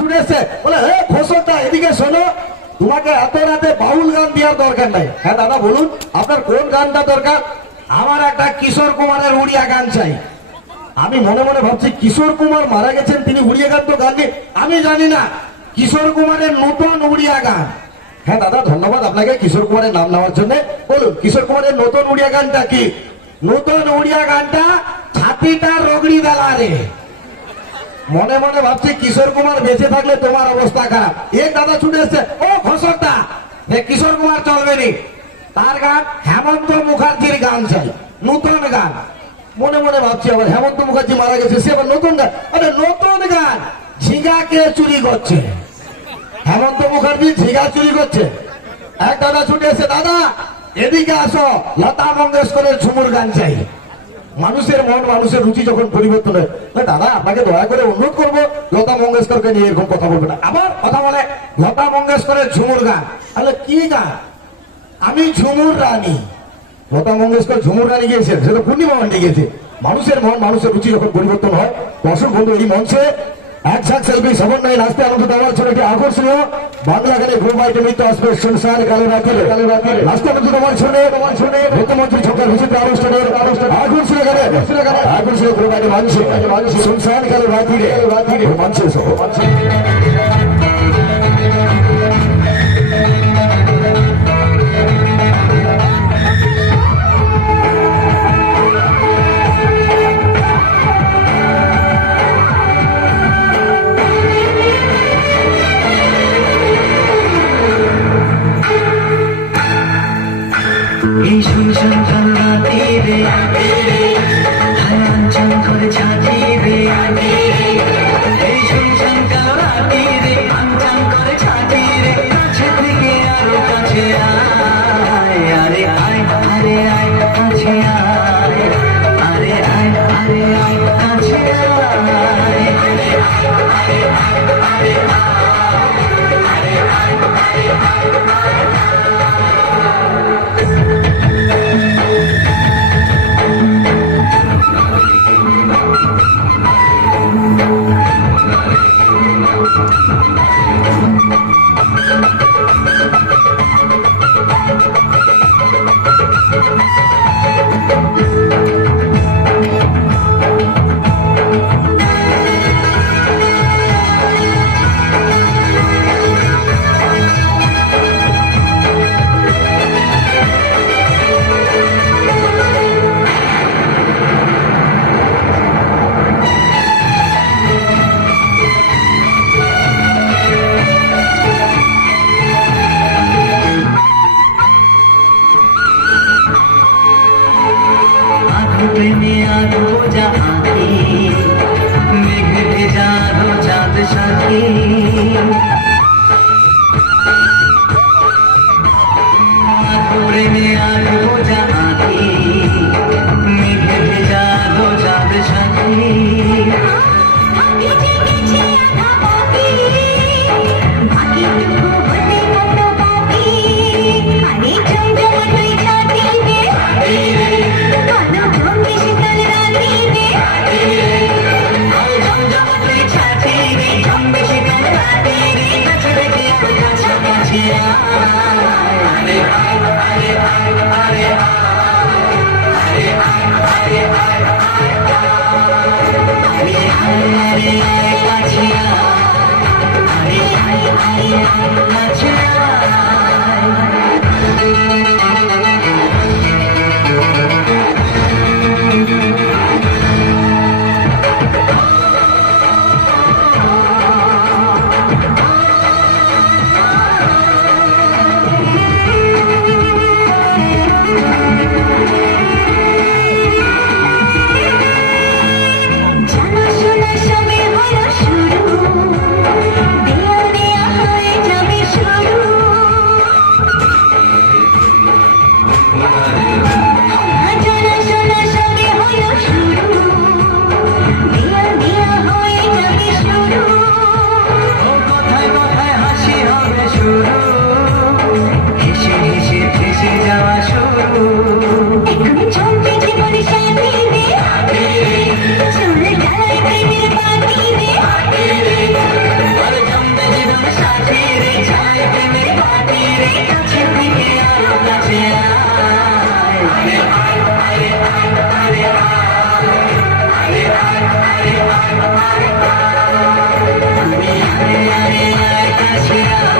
ছুটে এসছে বলে হে ঘোষকটা এদিকে শোনো, তোমাকে এত রাতে বাউল গান দেওয়ার দরকার নাই। হ্যাঁ দাদা বলুন আপনার কোন গানটা দরকার? আমার একটা কিশোর কুমারের উড়িয়া গান চাই। আমি মনে মনে ভাবছি কিশোর কুমার মারা গেছেন, তিনি উড়িয়া গান তো গাননি, আমি জানি না। কিশোর কুমারের নতুন উড়িয়া গান। হ্যাঁ দাদা ধন্যবাদ আপনাকে কিশোর কুমারের নাম নেওয়ার জন্য। বলুন কিশোর কুমারের নতুন উড়িয়া গানটা কি? নতুন উড়িয়া গানটা ছাতিটা রগড়ি বেলা রে। মনে মনে ভাবছি কিশোর কুমার বেঁচে থাকলে তোমার অবস্থা খারাপ। এ দাদা ছুটে এসছে, ও ঘোষকটা কিশোর কুমার চলবে নি, তার গান হেমন্ত মুখার্জির গান চাই, নতুন গান। মনে মনে ভাবছি আবার হেমন্ত মুখার্জি মারা গেছে, সে আবার নতুন গান। আরে নতুন গান ঝিঙ্গা কে চুরি করছে? হেমন্ত মুখার্জি ঝিঙ্গা চুরি করছে। এক দাদা ছুটে এসে, দাদা এদিকে আসো, লতা মঙ্গেশকরের ঝুমুর গান চাই। মানুষের মন মানুষের রুচি যখন পরিবর্তন হয়, দাদা আপনাকে দয়া করে অনুরোধ করবো লতা মঙ্গেশকরকে নিয়ে এরকম কথা বলবে না। আবার কথা বলে লতা মঙ্গেশকরের ঝুমুর গান। তাহলে কি গান? আমি ঝুমুর রানী। লতা মঙ্গেশকর ঝুমুর রানী গিয়েছে, সেটা পূর্ণিমা মান্ডি গিয়েছে। মানুষের মন মানুষের রুচি যখন পরিবর্তন হয়, দর্শক বন্ধু এই মঞ্চে এক ঝাঁক সেলফি সমন্বয়ে নাচতে আনন্দ দেওয়ার জন্য একটি আকর্ষণীয় বাংলা গানে গ্রুপ আইটেম নৃত্য আসবে সংসার কালে রাখে নাচতে আনন্দ দেওয়ার জন্য মুখ্যমন্ত্রী ছকার ভিজিট অনুষ্ঠানের আকর্ষণীয় গানে আকর্ষণীয় গ্রুপ আইটেম মানুষে সংসার কালে রাখি মঞ্চে সহ এই শুনশান কাল রাতে রে হায়াঞ্চন করে ছাতি রে, এই শুনশান কাল রাতে রে আঞ্চান করে ছাতি রে, কাছে থেকে আরো কাছে আয়, আরে আয় আরে আয় কাছে আয়, আরে আয় আরে আয় কাছে আয়, আরে আয় আরে প্রেমে আলো জাহানি মেঘে ভেজানো চাঁদ সাথী, প্রেমে আলো জাহানি মেঘে ভেজানো চাঁদ সাথী, জানা শোনা সবে হলো কাছে আয়